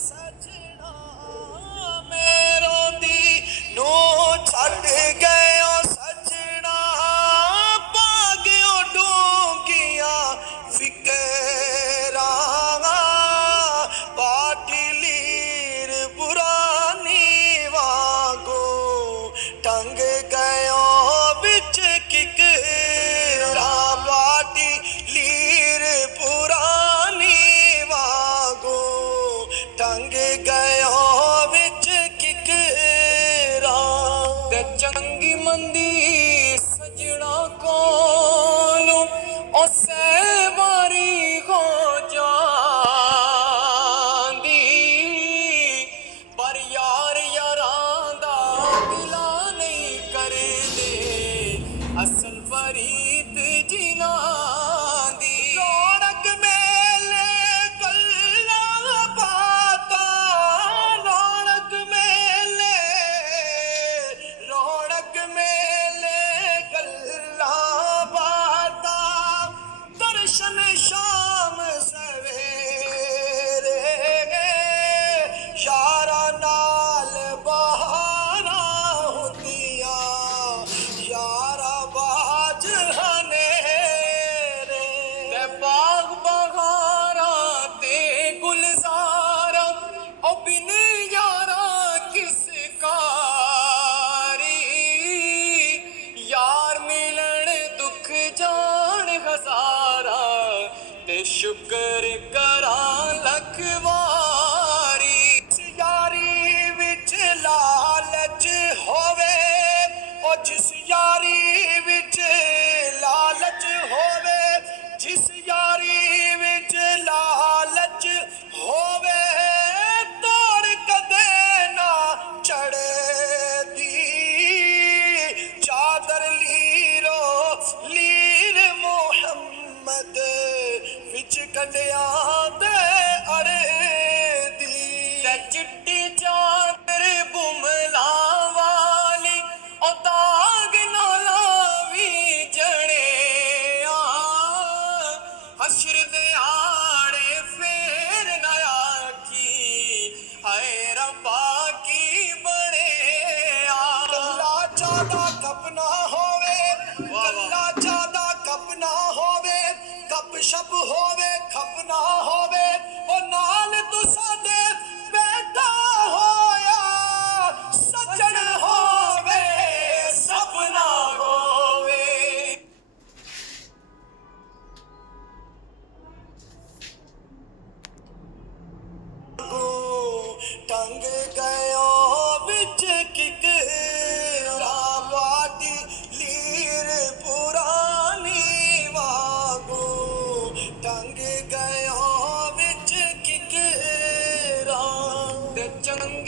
सजना मेरों दी नू छड़ गयो सजना पागियों डूंगिया फिकरा पाटी लीर पुरानी वागो टंग गयो बिच किकरा पाटी लीर पुरानी वागो टंग गयो बिच किकरा ते चंगी मंदी सजना कोलू ओसे वारी हो जांदी पर यार यारां दा गिला नहीं करदे असल फरीद जिना दी रौनक मेले गल्ला बाता रौनक मेले गल्ला बाता दर्शन शाम सवेरे यारा नाल बहारा हुंदियां यारा बाज हनेरे ते बाग बहारा ते गुलजारा ओ बिन यारा किस कारी यार मिलन दुख जान हजारा ते शुक्र करा लख वारी इस यारी विच लालच होवे ओ जिस यारी विच लालच होवे जिस यारी विच लालच होवे तोड़ कदे ना चढ़दी चादर लीरो लीर मोहम्मद विच कंडिया दे अड़े दी ते चिट्टी चादर बुमला वाली ओ दाग ना लावी जड़े हशर दे आड़े फेर ना आखी हाय रब्बा की बने गल्ला ज्यादा कप ना होवे गल्ला ज्यादा कप ना होवे कप शप होवे खप ना होवे ओ नाल तू साडे बैठा होया सजन होवे सपना होवे टंग गयो बिच किकरा पाटी लीर पुरानी वागो टंग गयो बिच किकरा ते चंग